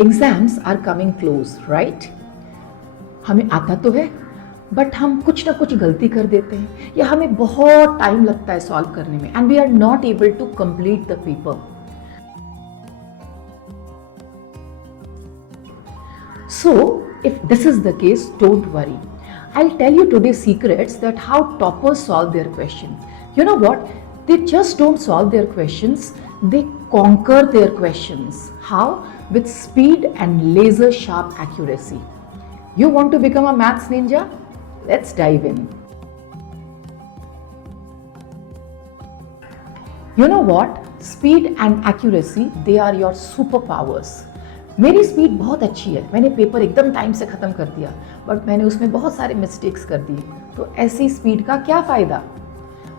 Exams are coming close, right? हमें आता तो है बट हम कुछ ना कुछ गलती कर देते हैं या हमें बहुत टाइम लगता है सॉल्व करने में and we are not able to complete the paper. So, if this is the case, don't worry. I'll tell you today's secrets that how toppers solve their question. You know what? They just don't solve their questions, they conquer their questions. How? With speed and laser sharp accuracy. You want to become a maths ninja? Let's dive in. You know what? Speed and accuracy, they are your superpowers. मेरी speed बहुत अच्छी है, मैंने paper एकदम time से ख़त्म कर दिया, बट मैंने उसमें बहुत सारे मिस्टेक्स कर दिए, तो ऐसी स्पीड का क्या फ़ायदा?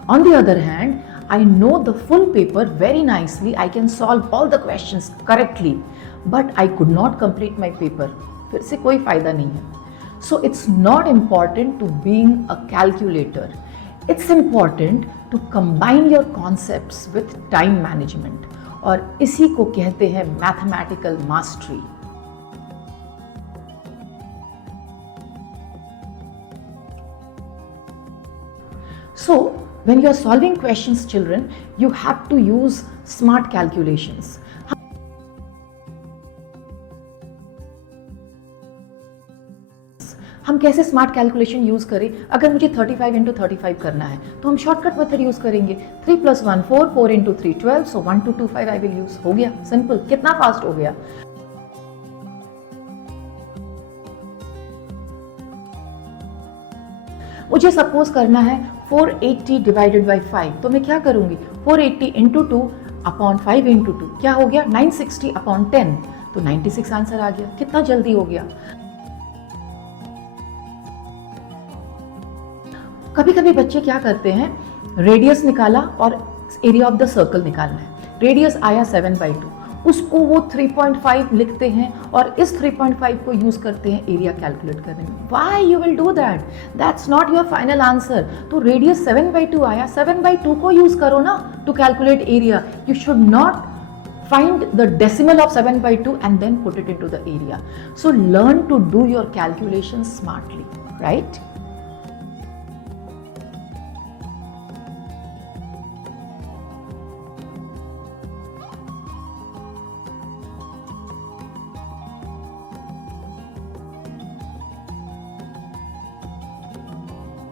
On the other hand, I know the full paper very nicely, I can solve all the questions correctly, but I could not complete my paper, फिर से कोई फ़ायदा नहीं है. So it's not important to being a calculator, it's important to combine your concepts with time management, और इसी को कहते हैं mathematical mastery. So, when you are solving questions, children, you have to use smart calculations. हम कैसे smart calculation use करें? अगर मुझे 35 इंटू 35 करना है तो हम शॉर्टकट मेथड यूज़ करेंगे. 3 + 1 4, 4 into 3 12, so 1 2 2 5 I will use. हो गया, सिंपल. कितना फास्ट हो गया. मुझे सपोज करना है 480 डिवाइडेड बाई 5, तो मैं क्या करूंगी? 480 इंटू 2 अपॉन 5 इंटू 2 क्या हो गया? 960 अपॉन 10, तो 96 आंसर आ गया. कितना जल्दी हो गया. कभी कभी बच्चे क्या करते हैं, रेडियस निकाला और एरिया ऑफ द सर्कल निकालना है. रेडियस आया 7/2, उसको वो 3.5 लिखते हैं और इस 3.5 को यूज करते हैं एरिया कैलकुलेट करने में. Why you will do that? That's not your final answer. तो रेडियस 7/2 आया, 7/2 को यूज करो ना to calculate area. You should not find the decimal of 7/2 and then put it into the area. So learn to do your calculations smartly, right?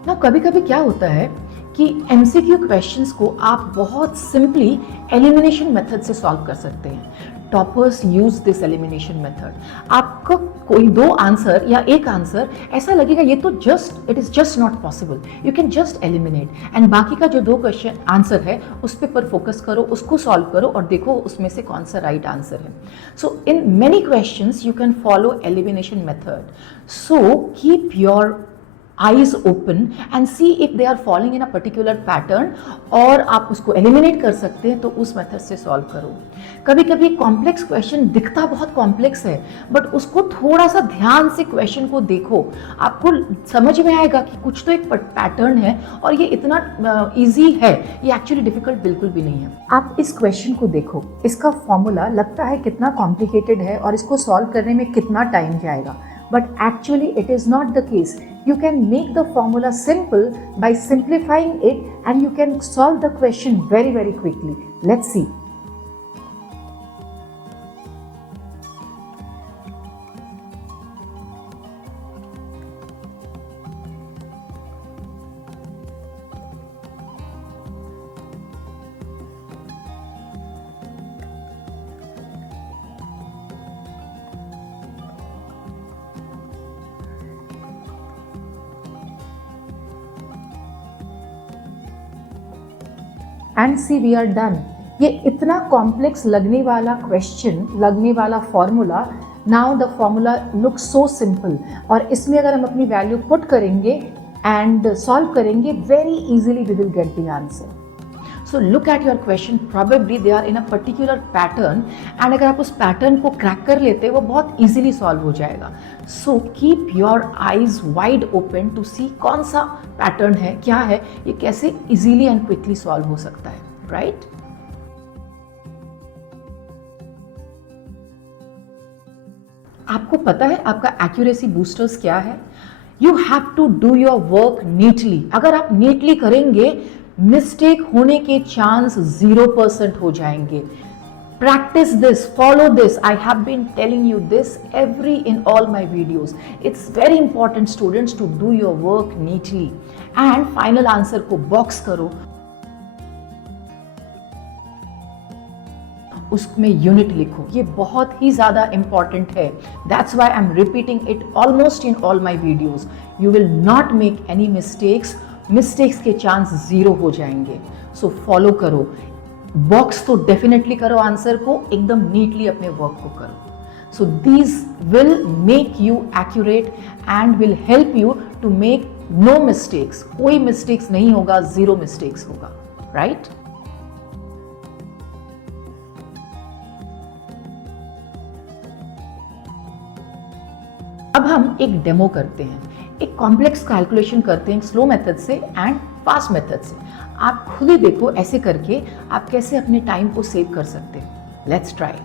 ना कभी कभी क्या होता है कि एमसीक्यू क्वेश्चंस को आप बहुत सिंपली एलिमिनेशन मेथड से सॉल्व कर सकते हैं. Toppers use this elimination method. आपको कोई दो आंसर या एक आंसर ऐसा लगेगा ये तो it is just not possible, you can just eliminate, and बाकी का जो दो क्वेश्चन आंसर है उस पर फोकस करो, उसको सॉल्व करो और देखो उसमें से कौन सा राइट आंसर है. So in many questions you can follow elimination method. So keep your eyes open and see if they are falling in a particular pattern, और आप उसको एलिमिनेट कर सकते हैं तो उस मेथड से सॉल्व करो. कभी कभी कॉम्प्लेक्स क्वेश्चन दिखता बहुत कॉम्प्लेक्स है, बट उसको थोड़ा सा ध्यान से क्वेश्चन को देखो, आपको समझ में आएगा कि कुछ तो एक पैटर्न है और ये इतना ईजी है, ये एक्चुअली डिफिकल्ट बिल्कुल भी नहीं है. आप इस क्वेश्चन को देखो, इसका फॉर्मूला लगता है कितना कॉम्प्लिकेटेड है और इसको सॉल्व करने में कितना टाइम जाएगा, but actually it is not the case. You can make the formula simple by simplifying it and you can solve the question very, very quickly. Let's see. And see we are done. ये इतना complex लगने वाला question, लगने वाला formula, now the formula looks so simple, और इसमें अगर हम अपनी वैल्यू पुट करेंगे एंड सॉल्व करेंगे, very easily we will get the answer. So look at your question, probably they are in a particular pattern, and अगर आप उस पैटर्न को क्रैक कर लेते हैं वो बहुत इजीली सॉल्व हो जाएगा. So keep your eyes wide open to see कौन सा पैटर्न है, क्या है, ये कैसे इजीली एंड क्विकली सॉल्व हो सकता है, राइट? आपको पता है आपका एक्यूरेसी बूस्टर्स क्या है? You have to do your work neatly. अगर आप नीटली करेंगे, मिस्टेक होने के चांस 0% हो जाएंगे। Practice this, follow this. I have been telling you this in all my videos. It's very important, students, to do your work neatly. And final answer को box करो, उसमें यूनिट लिखो। ये बहुत ही ज़्यादा इंपॉर्टेंट है। That's why I am repeating it almost in all my videos. You will not make any mistakes. Mistakes के chance 0 हो जाएंगे। सो फॉलो करो। बॉक्स तो डेफिनेटली करो, आंसर को एकदम नीटली अपने वर्क को करो। So these will make you accurate and will help you to make no mistakes. कोई मिस्टेक्स नहीं होगा, 0 मिस्टेक्स होगा, राइट? अब हम एक डेमो करते हैं, एक कॉम्प्लेक्स कैलकुलेशन करते हैं स्लो मेथड से एंड फास्ट मेथड से। आप खुद ही देखो ऐसे करके आप कैसे अपने टाइम को सेव कर सकते हैं। Let's try.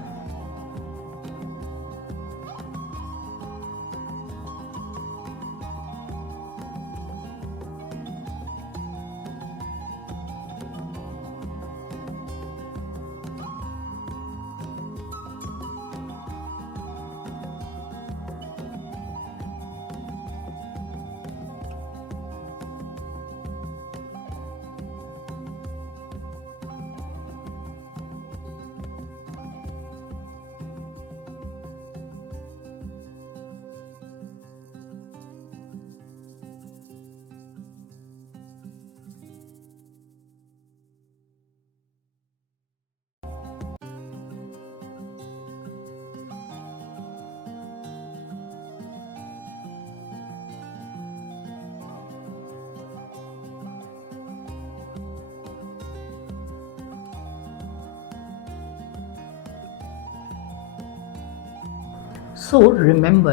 So remember,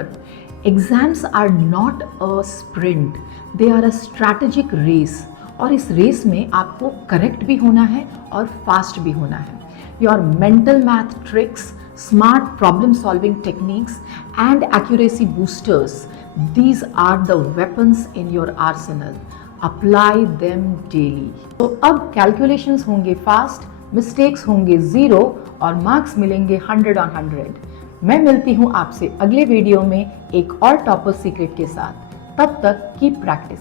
exams are not a sprint, they are a strategic race. और इस रेस में आपको करेक्ट भी होना है और फास्ट भी होना है। Your mental math tricks, smart problem solving techniques and accuracy boosters, these are the weapons in your arsenal. Apply them daily. तो अब कैलकुलेशंस होंगे फास्ट, मिस्टेक्स होंगे 0 और मार्क्स मिलेंगे 100 on 100। मैं मिलती हूँ आपसे अगले वीडियो में एक और टॉपर सीक्रेट के साथ। तब तक कीप प्रैक्टिस।